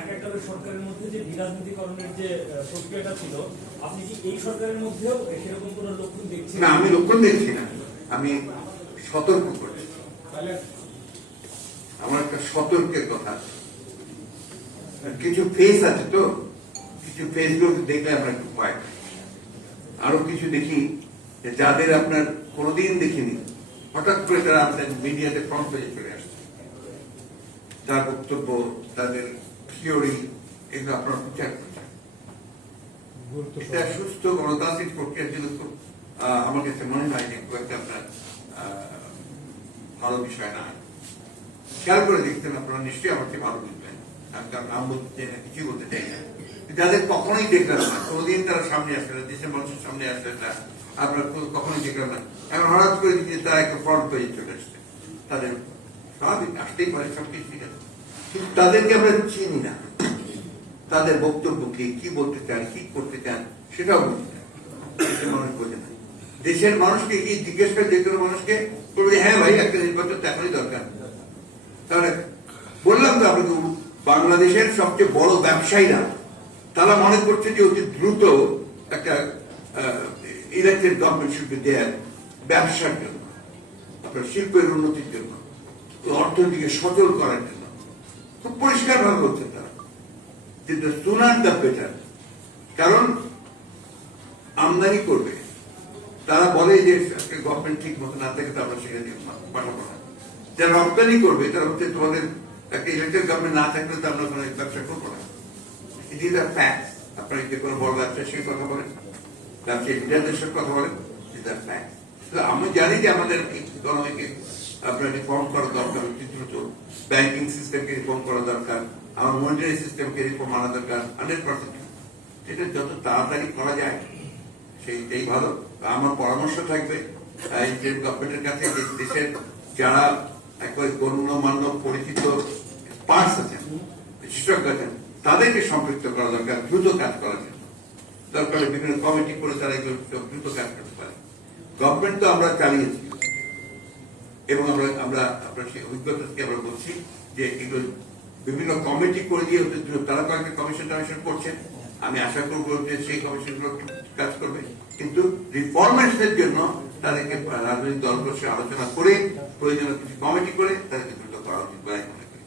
এক একটা সরকারের মধ্যে যে বিরাজনীতিকরণের যে প্রক্রিয়াটা ছিল আপনি কি এই সরকারের মধ্যেও সেরকম কোনো লক্ষণ দেখছেন? না আমি লক্ষণ দেখছি না। আমি সতর্ক করছি। তাহলে আমার একটা সতর্কের কথা কিছু ফেস আছে তো? কিছু ফেস গুলোকে দেখলে আমরা একটু পাই। আরও কিছু দেখি যাদের আপনার কোনোদিন দেখিনি হঠাৎ করে তারা আপনার মিডিয়াতে ফ্রন্ট পেজে চলে আসছে। তার বক্তব্য তাদের থিওরি এগুলো আপনার বিচার করছেন এটা সুস্থ গণতান্ত্রিক প্রক্রিয়ার জন্য খুব আমার কাছে মনে হয় যে খুব একটা আপনার ভালো বিষয় না। খেয়াল করে দেখতেন আপনারা, নিশ্চয়ই আমাকে ভালো বুঝবেন। আমি তার নাম বলতে চাই না, কিছুই বলতে চাই না। যাদের কখনোই দেখলাম না, কোনোদিন তারা সামনে আসবে না, দেশের মানুষের সামনে আসবে না, আপনার কখনোই দেখলাম না। এখন হঠাৎ করে দেখি তারা একটা ফ্রন্ট পেজে চলে আসছে তাদের স্বাভাবিক, আসতেই পারে সব কিছু ঠিক আছে। তাদেরকে আমরা চিনি না। তাদের বক্তব্য কি কি বলতে চান কি করতে চান সেটাও বুঝি না। মানুষ বোঝে না। দেশের মানুষকে কি জিজ্ঞেস করে যে কোনো মানুষকে হ্যাঁ ভাই, একটা নির্বাচন তো এখনই দরকার। তাহলে বললাম তো আপনাকে, বাংলাদেশের সবচেয়ে বড় ব্যবসায়ীরা, তারা মনে করছে যে অতি দ্রুত একটা elected government should be there ব্যবসার জন্য, আপনার শিল্পের উন্নতির জন্য, অর্থনীতিকে সচল করার জন্য। খুব পরিষ্কার ভাবে বলছেন তারা। কিন্তু সুনার দ্য বেটার কারণ আমদানি করবে। তারা বলে যে গভর্নমেন্ট ঠিক মতো না থাকে, তো আমরা সেখানে পাঠাবো না। যারা রপ্তানি করবে, তারা হচ্ছে তোমাদের একটা ইলেকটেড গভর্নমেন্ট না থাকলে তো আমরা কোনো ব্যবসা করব না। ইট ইজ আ ফ্যাক্ট আপনারা যে কোনো বড় ব্যবসার সঙ্গে কথা বলেন, ব্যবসায়ী লিডারদের সঙ্গে কথা বলেন ইট আ ফ্যাক্ট আমি জানি যে আমাদের ইকোনমিকে আপনার রিফর্ম করা দরকার অতি দ্রুত ব্যাংকিং সিস্টেমকে রিফর্ম করা দরকার, আমার মনিটারি সিস্টেমকে রিফর্ম আনা দরকার হান্ড্রেড পার্সেন্ট এটা যত তাড়াতাড়ি করা যায়, সেইটাই ভালো। আমার পরামর্শ থাকবে ইন্ডিয়ান গভর্নমেন্টের কাছে দেশের যারা গণ্যমান্য পরিচিত পার্স আছেন, বিশেষজ্ঞ আছেন, তাদেরকে সম্পৃক্ত করা দরকার, দ্রুত কাজ করার জন্য। দরকার বিভিন্ন কমিটি করে তারা দ্রুত কাজ করতে পারে। গভর্নমেন্ট তো আমরা চালিয়েছি এবং আমরা আমরা আপনার সেই অভিজ্ঞতা থেকে আমরা বলছি যে এগুলো বিভিন্ন কমিটি করে দিয়ে ওদের জন্য তারা কয়েকটা কমিশন টমিশন করছেন আমি আশা করব যে সেই কমিশনগুলো কাজ করবে। কিন্তু রিফর্মেন্সের জন্য তাদেরকে রাজনৈতিক দলগুলোর সাথে আলোচনা করে প্রয়োজনীয় কিছু কমিটি করে তাদেরকে দ্রুত করা উচিত বলে মনে করি।